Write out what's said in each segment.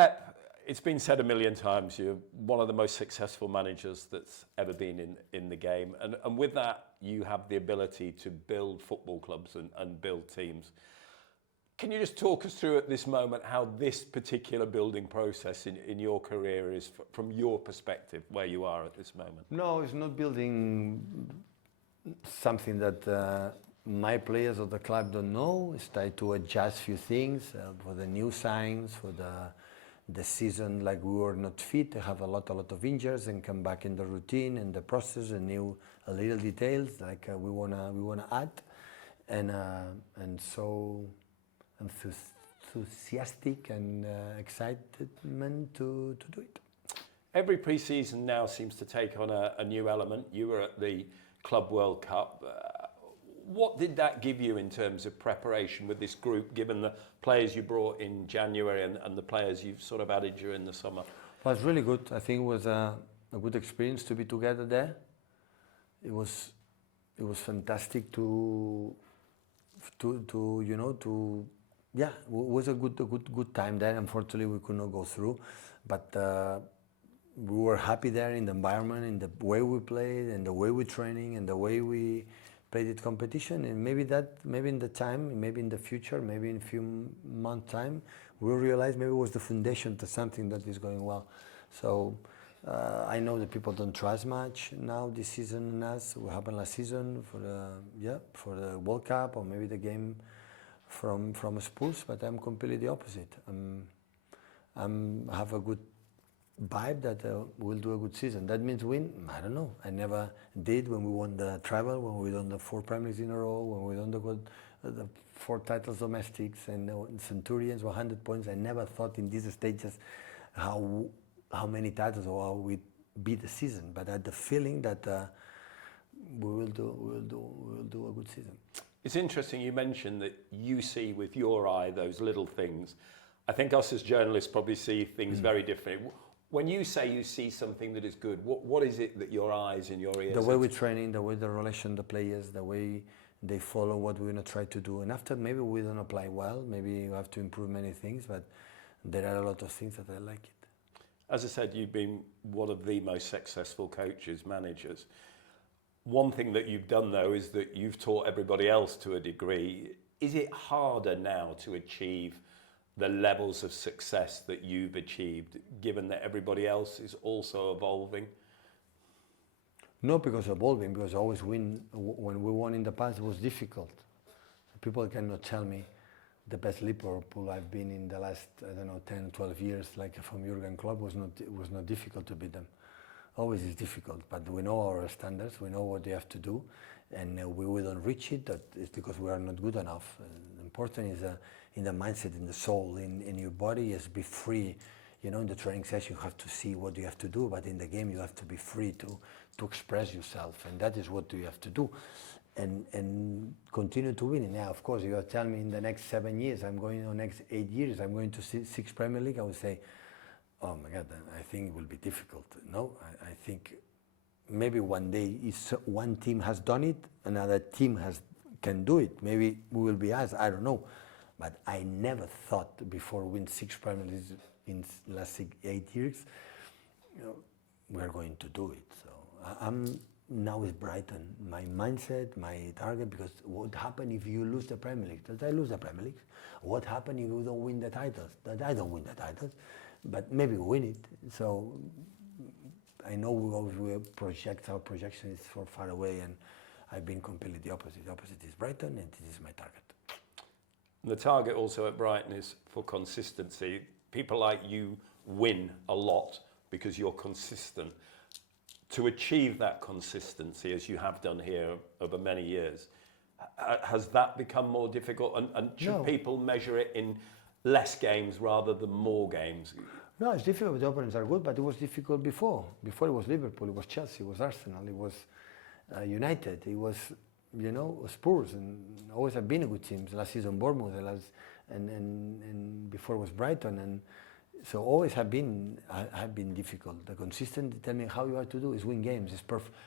Pep, it's been said a million times, you're one of the most successful managers that's ever been in the game. And with that, you have the ability to build football clubs and build teams. Can you just talk us through at this moment how this particular building process in your career is from your perspective, where you are at this moment? No, it's not building something that my players of the club don't know. It's try to adjust few things for the new signs, for the season, like we were not fit, have a lot of injuries and come back in the routine and the process and a little details like we wanna add, and so enthusiastic and excitement to do it. Every pre-season now seems to take on a new element. You were at the Club World Cup. What did that give you in terms of preparation with this group, given the players you brought in January and the players you've sort of added during the summer? Well, it was really good. I think it was a good experience to be together there. It was fantastic it was a good time there. Unfortunately, we could not go through, but we were happy there in the environment, in the way we played, and the way we training, and the way we played it competition. And maybe in the time, maybe in the future, maybe in a few months' time, we'll realize maybe it was the foundation to something that is going well. So I know that people don't trust much now this season in us. What happened last season for the World Cup, or maybe the game from Spurs, but I'm completely the opposite. I have a good vibe that we'll do a good season. That means win? I don't know. I never did when we won the treble, when we won the 4 Premier Leagues in a row, when we won the 4 titles domestics and Centurions 100 points. I never thought in these stages how many titles or how we beat the season. But I had the feeling that we will do a good season. It's interesting you mentioned that you see with your eye those little things. I think us as journalists probably see things very differently. When you say you see something that is good, what is it that your eyes and your ears... The way we're training, the way the relation, the players, the way they follow what we're going to try to do. And after, maybe we don't apply well, maybe you have to improve many things, but there are a lot of things that I like it. As I said, you've been one of the most successful coaches, managers. One thing that you've done, though, is that you've taught everybody else to a degree. Is it harder now to achieve the levels of success that you've achieved, given that everybody else is also evolving? Not because evolving, because I always win. When we won in the past, it was difficult. People cannot tell me the best Liverpool I've been in the last, 10, 12 years, like from Jurgen Klopp, was not difficult to beat them. Always is difficult, but we know our standards, we know what they have to do, and we don't reach it. That is because we are not good enough. Important is in the mindset, in the soul, in your body, is be free. In the training session you have to see what you have to do, but in the game you have to be free to express yourself, and that is what you have to do, and continue to win. Now, of course, you are telling me in the next 7 years, next 8 years, I'm going to 6 Premier League, I would say, oh my God, I think it will be difficult. No, I think maybe one day one team has done it, another team can do it. Maybe we will be us, I don't know. But I never thought before win 6 Premier Leagues in the last 8 years, we're going to do it. So I'm now with Brighton, my mindset, my target, because what happens if you lose the Premier League? That I lose the Premier League. What happens if you don't win the titles? That I don't win the titles, but maybe we win it. So I know we project, our projection is for far away, and I've been completely the opposite. The opposite is Brighton, and this is my target. The target also at Brighton is for consistency. People like you win a lot because you're consistent. To achieve that consistency, as you have done here over many years, has that become more difficult? And should people measure it in less games rather than more games? No, it's difficult. The opponents are good, but it was difficult before. Before it was Liverpool, it was Chelsea, it was Arsenal, it was United, it was Spurs, and always have been a good team. Last season Bournemouth, and before it was Brighton, and so always have been difficult. The consistent, tell me how you have to do is win games. It's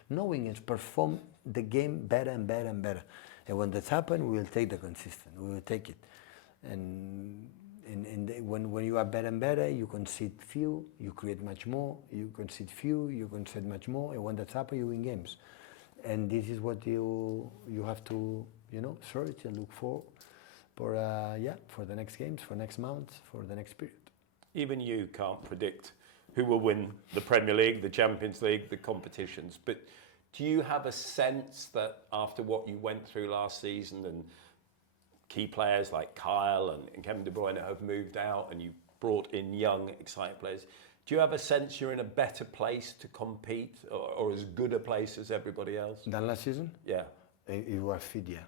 knowing is perform the game better and better and better. And when that's happened, we will take the consistent. We will take it, and when you are better and better, you concede few, you create much more. You concede few, you concede much more, and when that's happened, you win games. And this is what you have to search and look for the next games, for next months, for the next period. Even you can't predict who will win the Premier League, the Champions League, the competitions. But do you have a sense that after what you went through last season, and key players like Kyle and Kevin De Bruyne have moved out, and you brought in young, exciting players, do you have a sense you're in a better place to compete, or as good a place as everybody else? Than last season? Yeah. If we are fit, yeah.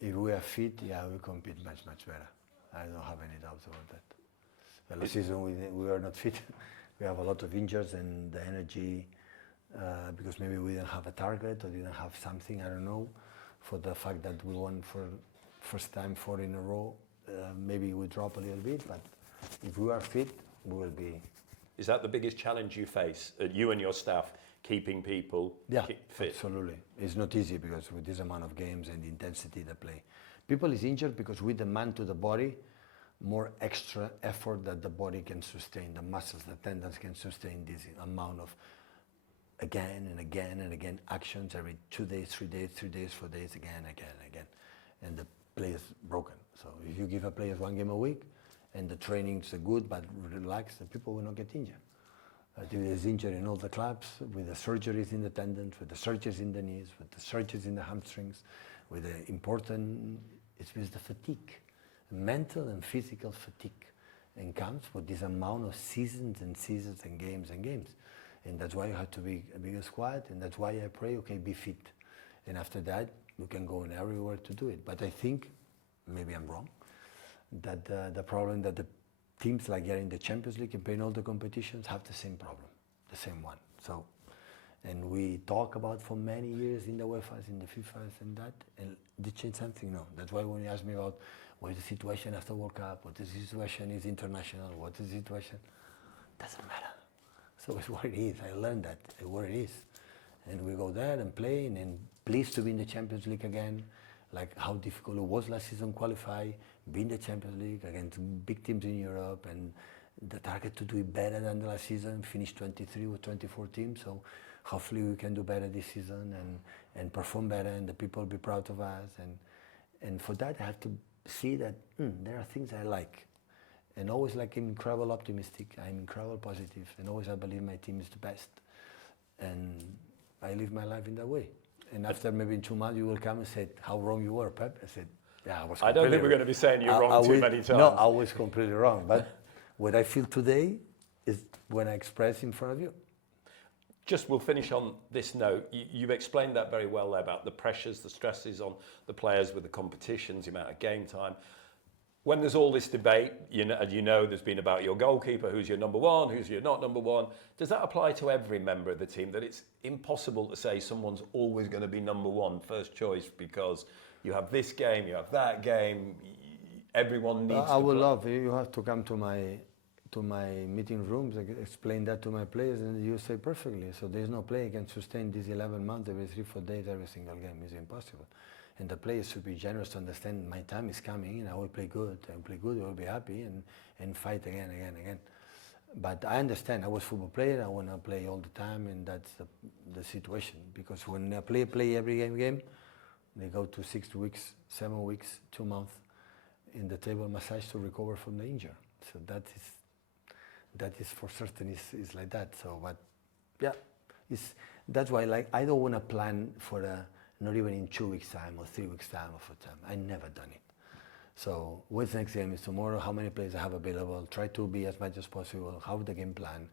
If we are fit, yeah, we compete much, much better. I don't have any doubts about that. But last season we were not fit. We have a lot of injuries, and the energy, because maybe we didn't have a target or didn't have something, I don't know, for the fact that we won for first time 4 in a row, maybe we drop a little bit, but if we are fit, we will be. Is that the biggest challenge you face, you and your staff, keeping people fit? Absolutely. It's not easy because with this amount of games and the intensity they play. People is injured because we demand to the body more extra effort that the body can sustain, the muscles, the tendons can sustain this amount of again and again and again actions every 2 days, 3 days, 3 days, 4 days, again. And the player is broken. So if you give a player 1 game a week and the training's good but relaxed, the people will not get injured. There is injury in all the clubs, with the surgeries in the tendons, with the surgeries in the knees, with the surgeries in the hamstrings, with the it's with the fatigue, mental and physical fatigue, and comes with this amount of seasons and seasons and games. And that's why you have to be a bigger squad, and that's why I pray, okay, be fit. And after that, we can go in everywhere to do it. But I think, maybe I'm wrong, that the problem that the teams like here in the Champions League and playing all the competitions have the same problem, the same one. So, and we talk about for many years in the UEFA's, in the FIFA's and that, and did change something? No. That's why when you ask me about what is the situation after World Cup, what is the situation is international, what is the situation, doesn't matter. So it's what it is. I learned that, what it is. And we go there and play, and pleased to be in the Champions League again, like how difficult it was last season qualify, be in the Champions League against big teams in Europe, and the target to do it better than the last season, finish 23 with 24 teams. So hopefully we can do better this season and perform better, and the people will be proud of us. And for that I have to see that there are things I like. And always like I'm incredible optimistic, I'm incredible positive, and always I believe my team is the best. And I live my life in that way. And after maybe in 2 months you will come and say, how wrong you were, Pep. I said, yeah, I was I don't think we're going to be saying you're wrong too many times. No, I was completely wrong. But what I feel today is when I express in front of you. Just we'll finish on this note. You've explained that very well there about the pressures, the stresses on the players with the competitions, the amount of game time. When there's all this debate, there's been about your goalkeeper, who's your number one, who's your not number one. Does that apply to every member of the team, that it's impossible to say someone's always going to be number one, first choice, because you have this game, you have that game, everyone needs to I would play? love, you have to come to my meeting rooms, explain that to my players, and you say perfectly. So there's no player can sustain these 11 months, every 3-4 days, every single game. It's impossible. And the players should be generous to understand my time is coming, and I will play good. I will be happy and fight again. But I understand, I was a football player, I want to play all the time, and that's the situation. Because when a player play every game, they go to 6 weeks, 7 weeks, 2 months in the table massage to recover from the injury. So that is for certain is like that. So, but yeah, that's why I don't want to plan for not even in 2 weeks time or 3 weeks time or 4 time. I never done it. So what's the next game is tomorrow, how many players I have available, try to be as much as possible, how the game plan,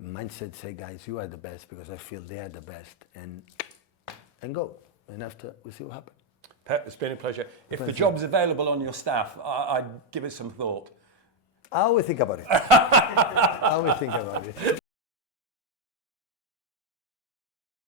mindset, say guys, you are the best because I feel they are the best, and go. And after, we'll see what happens. Pep, it's been a pleasure. If the job's available on your staff, I'd give it some thought. I will think about it. I will think about it.